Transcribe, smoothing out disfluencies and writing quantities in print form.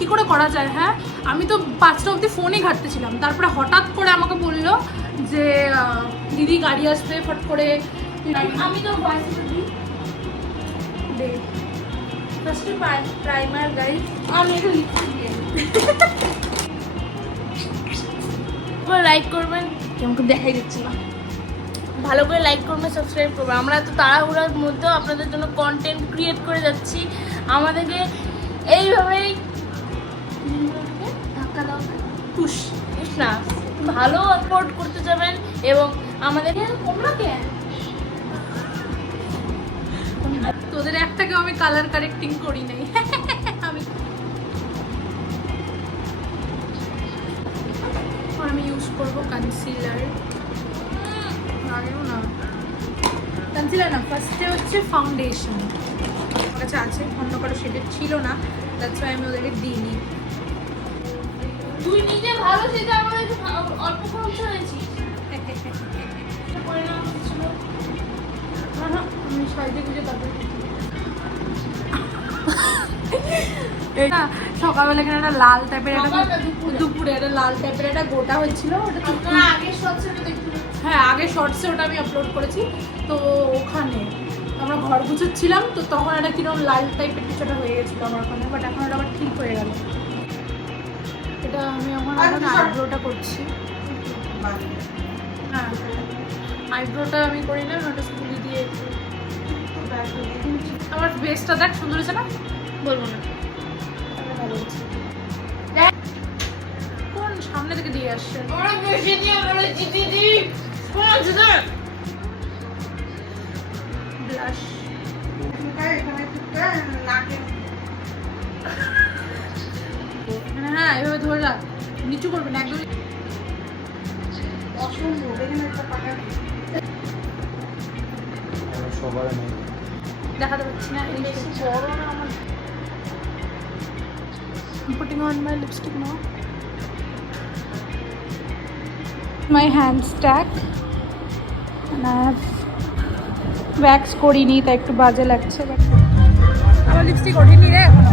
কি করে করা যায়? হ্যাঁ, আমি তো 5টা অবধি ফোনই ঘাঁটতেছিলাম, তারপরে হঠাৎ করে আমাকে বললো যে দিদি গাড়ি আসবে ফট করে। আমি তো ভয়েস দিই দে ফার্স্ট প্রাইমার গাইস, আমি একটু লিখতে দিয়ে লাইক করবেন, আমাকে দেখাই দিচ্ছি না, ভালো করে লাইক করবেন, সাবস্ক্রাইব করবেন। আমরা তো তাড়াহুড়ার মধ্যেও আপনাদের জন্য কন্টেন্ট ক্রিয়েট করে যাচ্ছি। আমাদেরকে এইভাবেই ধাক্কা দাও, পুশ বুঝ না, ভালো সাপোর্ট করতে যাবেন এবং আমাদেরকে তোমরা কেন তোদের একটাকেও আমি কালার কারেক্টিং করি নাই। আমি আমি ইউজ করবো কনসিলার। না কনসিলার না, ফার্স্টে হচ্ছে ফাউন্ডেশন। আমার কাছে আছে, অন্য কারো শেডের ছিল না, দ্যাটস ওয়াই আমি ওদেরকে দিইনি। তুই নিজে ভালো সেটা আমাদের অল্প খরচ হয়েছি করে নেওয়া হচ্ছিল। আমি সাইডে গুজে তারপরে এটা সকালবেলা এখানে একটা লাল টাইপের একটা দুপুরে একটা লাল টাইপের একটা গোটা হয়েছিল, ওটা আগে শর্টসটা দেখতে, হ্যাঁ আগে শর্টসে ওটা আমি আপলোড করেছি। তো ওখানে আমরা ঘর গুছোচ্ছিলাম, তো তখন একটা কিরকম লাল টাইপের কিছুটা হয়ে গেছিলো আমার ওখানে, বাট এখন ওটা আবার ঠিক হয়ে গেল। এটা আমি এখন আইব্রোটা করছি। হ্যাঁ আইব্রোটা আমি করি না, ওটা স্কুলি দিয়ে আমার বেসটা দেখ সুন্দর হয়েছে না? বলবো না ভালো হয়েছে। কোন সামনে থেকে দিয়ে আসছে? ওরা বেশি দিয়ে বলেছি দিদি, বলেছে না ব্লাশ হ্যাঁ এভাবে ধরে রাখ, নিচু করবে না একদম। অসম্ভব, এখানে একটা পাকা সবার নেই। দেখাতে পারছি না, এই বেশি বড় না আমার। I'm putting on my lipstick now. My hand stack and I have wax করিনি, তাই একটু বাজে লাগছে, বাট আমার লিপস্টিক ওঠেনি রে এখনো।